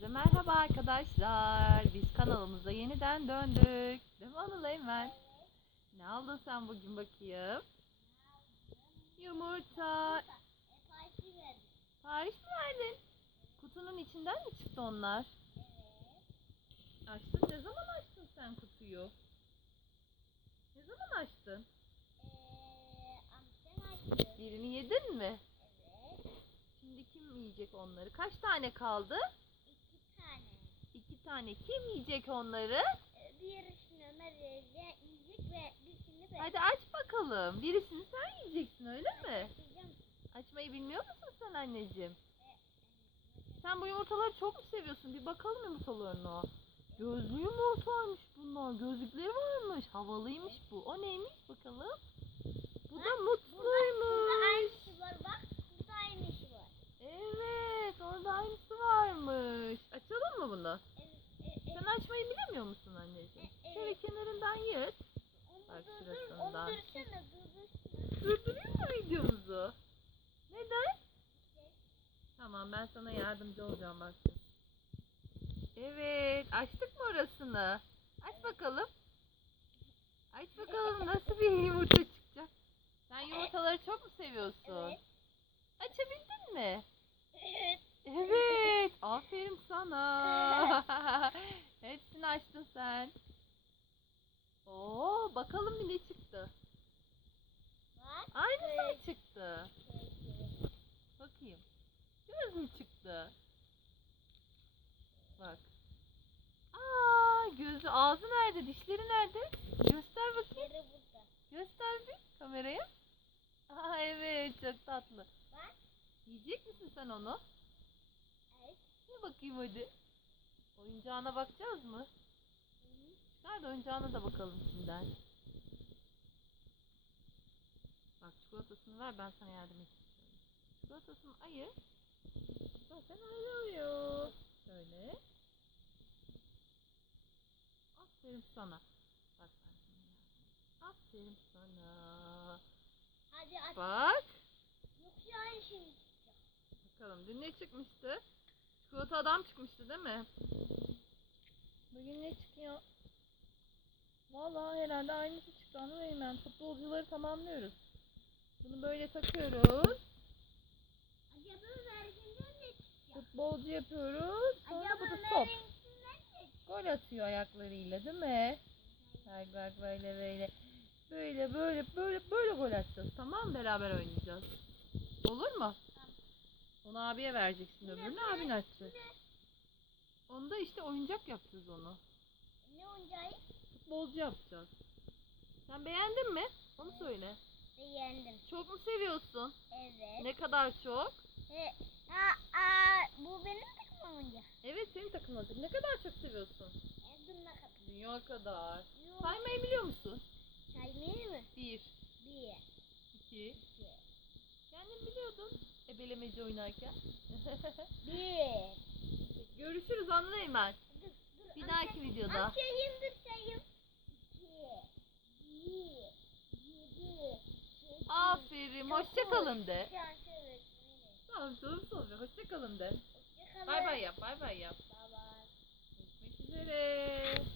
Herkese merhaba arkadaşlar. Biz kanalımıza yeniden döndük. Değil mi Anıl Eymen? Ne aldın sen bugün bakayım? Yumurta. Tarih mi verdin? Kutunun içinden mi çıktı onlar? Açtın. Ne zaman açtın sen kutuyu? Ne zaman açtın? Birini yedin mi? Şimdi kim yiyecek onları? Kaç tane kaldı? Tane. Kim yiyecek onları? Birisini Ömer yiyecek ve birisini ben Hadi aç bakalım. Birisini sen yiyeceksin öyle mi? Açmayı bilmiyor musun sen anneciğim? Sen bu yumurtaları çok mu seviyorsun? Bir bakalım yumurtalarına. Gözlü yumurtaymış bunlar. Gözlükleri varmış. Havalıymış bu. O neymiş bakalım? Bu da mutluymuş. aynısı var bak. Burada aynısı var. Evet orada aynısı varmış. Açalım mı bunu? Evet, e, e, Sen açmayı bilemiyor musun anneciğim? E, Şöyle kenarından yırt. bak şurasından. Durdurayım mı videomuzu? Neden? Tamam ben sana yardımcı olacağım bak. Evet açtık mı orasını? Aç bakalım. Aç bakalım nasıl bir yumurta çıkacak. Sen yumurtaları çok mu seviyorsun? Evet. Açabildin mi? Evet. Evet. Aferin sana. Hepsini açtın sen. Oo, bakalım bir ne çıktı. Bak. Aynısı mı Evet. çıktı? Bakayım. Göz mü çıktı? Bak. Aa, gözü, ağzı nerede? Dişleri nerede? Göster bakayım. Burada. Göster bir kameraya. Aa evet, çok tatlı. Bak. Yiyecek misin sen onu? Evet. Ye bakayım hadi. Oyuncağına bakacağız mı? Da oyuncağına da bakalım içinden. Bak çikolatasını ver ben sana yardım edeyim. Çikolatasını ayır. Zaten ayrılıyor. Şöyle. Aferin sana. Bak ben sana. Aferin sana. Hadi aç. Bak. Yoksa aynı şey mi çıkacak? Bakalım dün ne çıkmıştı? Çikolata adam çıkmıştı değil mi? Bugün ne çıkıyor? Vallahi herhalde aynısı çıktı Eymen. Futbolcuları tamamlıyoruz. Bunu böyle takıyoruz. Futbolcu yapıyoruz. Sonra Acaba bu da top. Gol atıyor ayaklarıyla değil mi? Bak bak böyle böyle. Böyle böyle böyle böyle gol atacağız. Tamam? Beraber oynayacağız. Olur mu? Tamam. Onu abiye vereceksin öbürünü abin açacak. ne? Onda işte oyuncak yapacağız onu. Ne oyuncağı? Futbolcu yapacağız. Sen beğendin mi? Onu söyle. Beğendim. Çok mu seviyorsun? Evet. Ne kadar çok? He, ha, aa, bu benim takımım oyuncak. Evet senin takım olacak. Ne kadar çok seviyorsun? Evdim ne kadar? Dünya kadar. Yok. Saymayı biliyor musun? Saymayı mı? Bir, Bir, iki. iki, Kendin biliyordun. Ebelemeci oynarken. bir. Görüşürüz Anıl Eymen. Bir dahaki videoda. an sayayım, Aferin. Hoşça kalın de. Tamam soru soruyor. Hoşça kalın de. Bay bay yap. Bay bay yap. Bay bay. Görüşmek üzere.